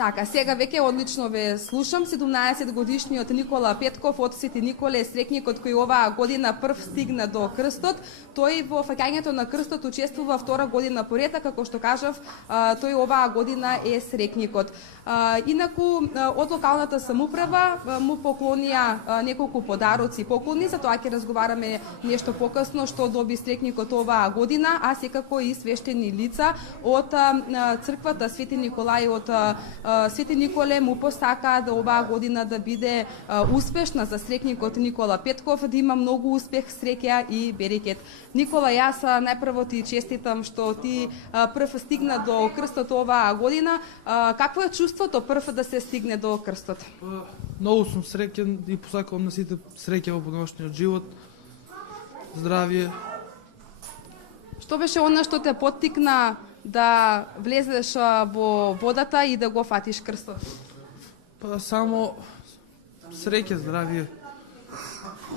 Така, сега веќе одлично ве слушам. 17 годишниот Никола Петков од Свети Николе е срекникот кој оваа година прв стигна до крстот. Тој во фаќањето на крстот учествува втора година поред, како што кажав, тој оваа година е срекникот. Инаку од локалната самоуправа му поклонија неколку подароци и поклони, за тоа ќе разговараме нешто покасно што доби срекникот оваа година, а секако и свештени лица од црквата Свети Николај од Свети Николе му посака да оваа година да биде успешна за срекникот Никола Петков, да има многу успех, среќа и берекет. Никола, јас најпрво ти честитам што ти прв стигна до крстот оваа година. Какво е чувството прв да се стигне до крстот? Многу сум среќен и посакувам на сите среќа во поношниот живот, здравје. Што беше она што те поттикна да влезеш во водата и да го фатиш крстот? Па само среќа, здравје,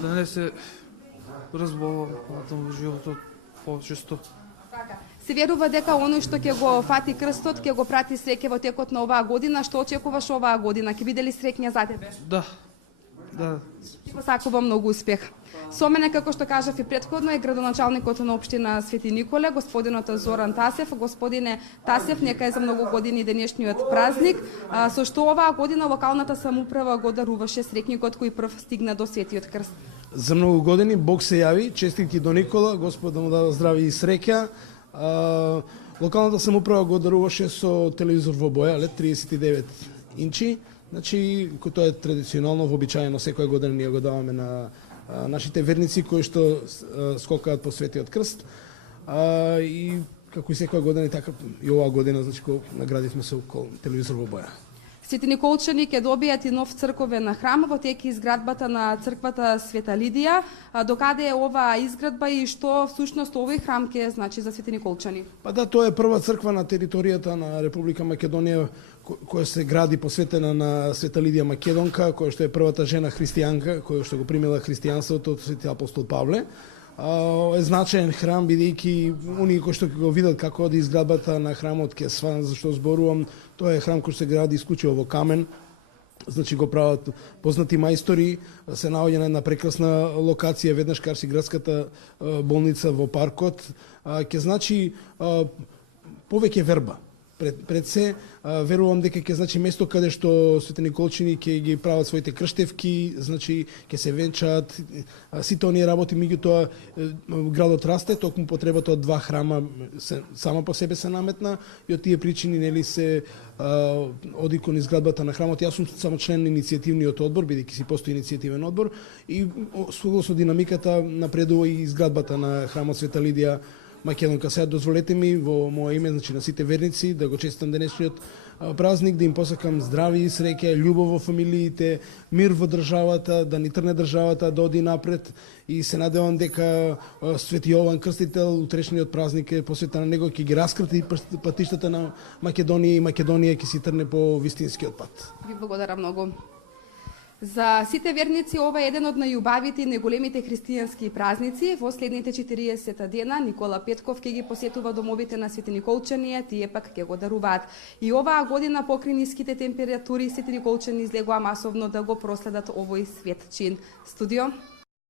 да не се разболувам во животот почесто. Се верува дека оној што ќе го фати крстот ќе го прати среќа во текот на оваа година. Што очекуваш оваа година? Ќе биде ли среќна за тебе? Да. Ти посакувам многу успех. Со мене, како што кажав и претходно, е градоначалникот на општина Свети Николе, господинот Зоран Тасев. Господине Тасев, нека е за многу години денешниот празник, со што оваа година локалната самоуправа го даруваше срекникот кој прв стигна до Светиот крст. За многу години Бог се јави, честитки до Никола, Господ да му дава здравје и среќа. Локалната самоуправа го даруваше со телевизор во боја, LED 39 инчи. Значи, тоа е традиционално, вообичаено, секоја година ние го даваме на нашите верници кои што скокаат по Светиот крст. И како и секоја година, така и оваа година, значи, го наградивме со телевизор во боја. Свети Николчани ќе добијат и нов црковен храм во теки изградбата на црквата Света Лидија. Докаде е оваа изградба и што всушност овој храм ќе значи за Свети Николчани? Па да, тоа е прва црква на територијата на Република Македонија која се гради посветена на Света Лидија Македонка, која што е првата жена христијанка, која што го примила христијанството од Свети апостол Павле. Е значаен храм, бидејќи оние кои што го видат како оди изградбата на храмот ќе сваат за што зборувам. Тоа е храм кој се гради исклучиво во камен. Значи го прават познати мајстори, се наоѓа на една прекрасна локација веднаш кај Арциградската болница во паркот. Ќе значи повеќе верба. Пред се верувам дека ќе значи место каде што Свети Николчини ќе ги прават своите крштевки, значи ќе се венчаат сите оние работи, меѓутоа градот расте, токму потребата од два храма сама по себе се наметна и од тие причини нели се оди кон изградбата на храмот. Јас сум само член на иницијативниот одбор, бидејќи си постои иницијативен одбор и со динамиката напредува и изградбата на храмот Света Лидија Македонка. Сега дозволете ми во моје име, значи на сите верници, да го честитам денешниот празник, да им посакам здравје и среќа, љубов во фамилиите, мир во државата, да ни трне државата да оди напред и се надевам дека Свети Јован Крстител утрешниот празник е посветен на него, ќе ги раскрати патиштата на Македонија и Македонија ќе си трне по вистинскиот пат. Ви благодарам многу. За сите верници ова е еден од најубавите и најголемите христијански празници. Во следните 40 дена Никола Петков ќе ги посетува домовите на Свети Николчани, тие пак ќе го даруваат. И оваа година покрај ниските температури Свети Николчани излегоа масовно да го проследат овој свет чин. Студио.